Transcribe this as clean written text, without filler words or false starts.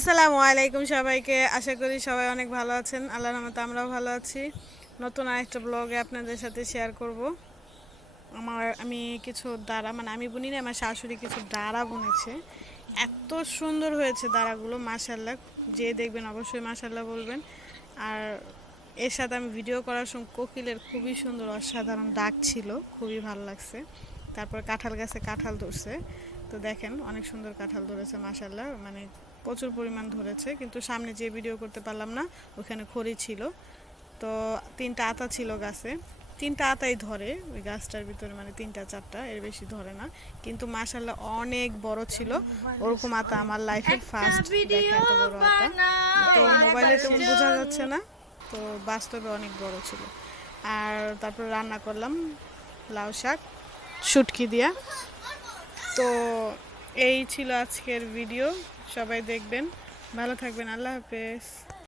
আসসালামু আলাইকুম সবাইকে। আশা করি সবাই অনেক ভালো আছেন। আল্লাহর রহমতে আমরাও ভালো আছি। নতুন আরেকটা ব্লগে আপনাদের সাথে শেয়ার করব। আমি কিছু দাঁড়া আমি বুনি না, আমার শাশুড়ি কিছু দাঁড়া বুনেছে। এত সুন্দর হয়েছে দাঁড়াগুলো, মাশাআল্লাহ। যে দেখবেন অবশ্যই মাশাআল্লাহ বলবেন। আর এর সাথে আমি ভিডিও করার সময় কোকিলের খুবই সুন্দর অসাধারণ ডাক ছিল, খুবই ভালো লাগছে। তারপর কাঁঠাল গাছে কাঁঠাল ধরছে, তো দেখেন অনেক সুন্দর কাঁঠাল ধরেছে মাশাআল্লাহ, প্রচুর পরিমাণ ধরেছে। কিন্তু সামনে যে ভিডিও করতে পারলাম না, ওখানে খড়ি ছিল। তো তিনটা আতা ছিল গাছে, তিনটা আতাই ধরে ওই গাছটার ভিতরে, তিনটা চারটা, এর বেশি ধরে না। কিন্তু মাশাআল্লাহ অনেক বড় ছিল। ওরকম আতা আমার লাইফের ফার্স্ট দেখা, এত বড় আতা। তো মোবাইলে তেমন বোঝা যাচ্ছে না, তো বাস্তবে অনেক বড় ছিল। আর তারপর রান্না করলাম লাউ শাক শুটকি দিয়া। তো এই ছিল আজকের ভিডিও, সবাই দেখবেন, ভালো থাকবেন, আল্লাহ হাফেজ।